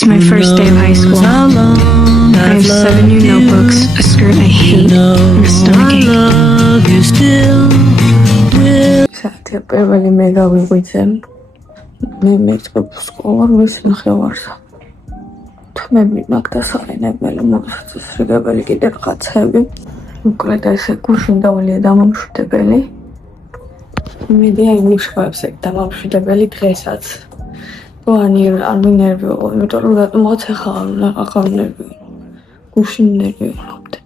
It's my first day of high school. I have 7 new notebooks, a skirt I hate, and a stomachache. Საათი პირველი მე გავიღვიძე. მე მეწყებ სკოლა მის ნახევარსა. თმები მაგდასაყენებელი მოწესრიგებელი კიდე რაღაცები. უკლედ ესე გუშინ დავალია დამამშვიდებელი. მედია იმუშავებს ეგ დამამშვიდებელი დღესაც. Ani ar nervio, იმიტომ რომ რატომ ახალ ნერვიო. გუშინ ნერვიო ვქნობდი.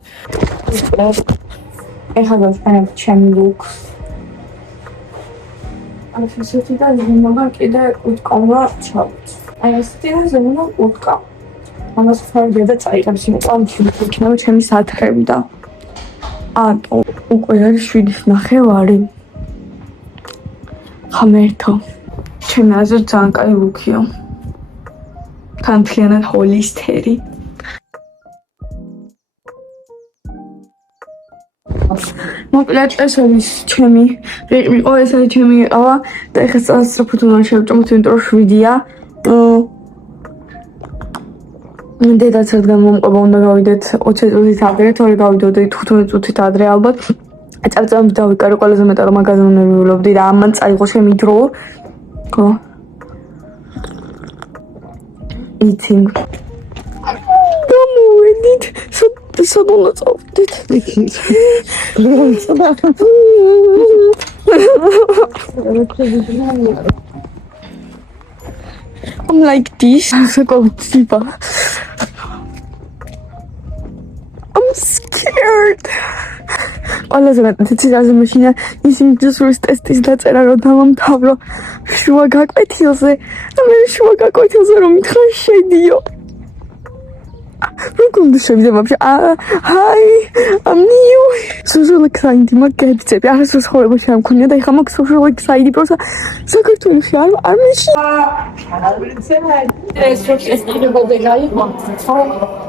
ეხლა გავხსენებ ჩემი ლუქს. ანუ შესაძლოა ზემოდან კიდე უთკომა ჩავთ. აი ესეთი ზემოდან უთკა. ამას ხარჯია და წაიღებს იმიტომ იქნება ჩემი საათები და უკვე არის 7:30. ხამერთო. ჩემი აზრით ძალიან კაი ლუქია. თანთლიანად ჰოლისტერი. მოკლედ ეს არის ჩემი რიტმი, ეს არის ჩემი ყავა და ეხლა სწრაფად უნდა შევჭამოთ, იმიტომ რომ 7-ია. დედაც რადგან მომყვება უნდა გავიდეთ 20 წუთით ადრე, თორე გავიდოდი 15 წუთით ადრე ალბათ. წარწამს დავიკარო ყველაზე მეტად რომ მაგაზინზე ვივლობდი და ამან წაიღო ჩემი დრო. Eating. Domowedit. Sadona წავდით. I'm like this. I'm scared. ყველაზე მეტად ციცაზე მაშინა ისინი ჯუსურის ტესტის დაწერა რომ დავამთავრო შუა გაკვეთილზე და მე შუა გაკვეთილზე რომ მითხრა შედიო როგორ უნდა შევიდე вообще hi I'm new social anxiety მაგეთები არასდროს ხოვებაში არ მქონია და ეხლა მაქვს social anxiety просто საქართველოში არ მეში ეს შესაძლებელი გაიყო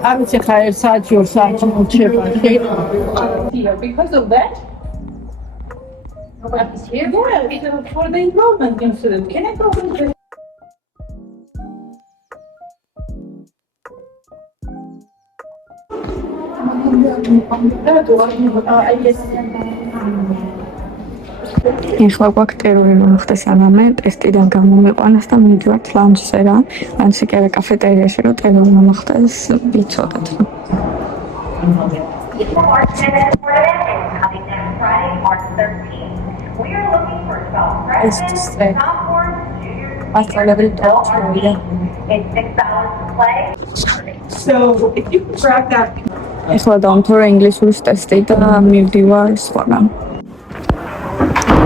ამის ხა ერთ საათი ორ საათი მოჩება because of that what is here for the enrollment incident can I go with the ეხლა გვაქტერული მომხდეს ამამე ტესტიდან გამომიყვანეს და მივიდივართ ლანჩზე რა. ლანჩი კი არა კაფეტერიაში რომ ტერული მომხდეს ვიცოდეთ. ეს ასწავლებელი დოქტორია. So if you grab that ეხლა დავამთავრე ინგლისურის ტესტი და მივდივარ სხვაგან.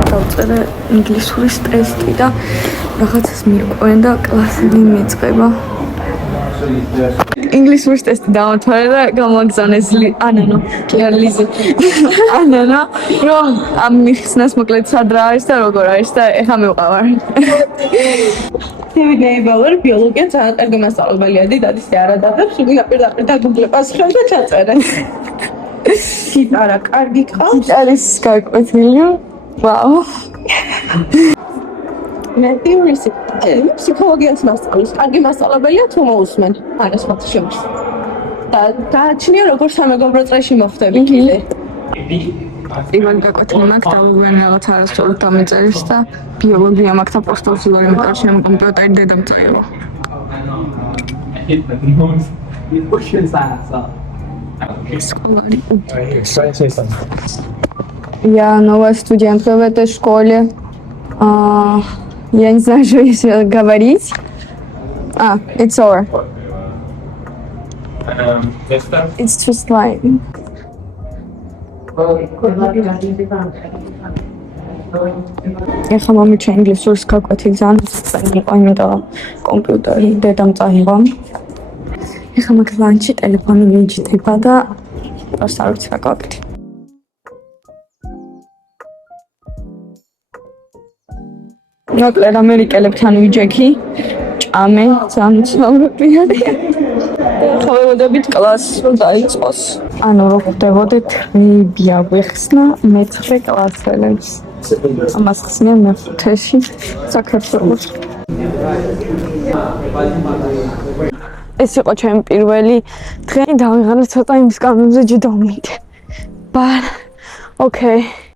დავწერე ინგლისურის ტესტი და რაღაცას მირკვენ და კლასები მიწყება. ინგლისურის ტესტი დავამთავრე და გამოგზავნეს ანანო, ლიზი. ანანო, რომ ამ მიხსნას მოკლედ სად რა არის და როგორ არის და ეხლა მივყავარ. Tevigneibauer biologia ძალიან კარგი მასწავლებელია, დედის არ ადადებს, უგინა პირდაპირ დაგუგლებას ხელ და ჩაწერე. გიტარა კარგი ყავს? არის გაკვეთილი. ვაუ. მე თეორიში ფსიქოლოგიას მასწავლის, კარგი მასწავლებელია თუ მოусმენ, არის მათ შორის. და გააჩნია როგორ სამეგობრო წრეში მოხდები კიდე. ივან გაკვეთილი მაქვს დავუგვენ რაღაც არასწორად დამეწერის და ბიოლოგია მაქვს და პოსტოვსილარი მეყარში ამ კომპიუტერი დედამ წაიღო. Я новая студентка в этой школе. Я не знаю, что еще говорить. It's over. It's just like... ეხლა მომიჩა ინგლისურის გაკვეთილი ძალიან იყო, იმიტომ რომ კომპიუტერი დედამ წაიღო. ეხლა მაგ ლანჩი ტელეფონი მიჯდება და просто არ ვიცი რა გავაკეთე. მოკლედ ამერიკელებთან ვიჯექი, ჭამე, ძალიან უცნაურები არიან. ხოვებოდებით კლასს რომ დაიწყოს. ანუ რო ხვდებოდეთ რიბია გვეხსნა მე-9 კლასელებს. ამას ხსნიან მე-5-ში საქართველოს. ეს იყო ჩემი პირველი დღე, დავიღალე ცოტა იმის კანონზე ჯდომით. But okay.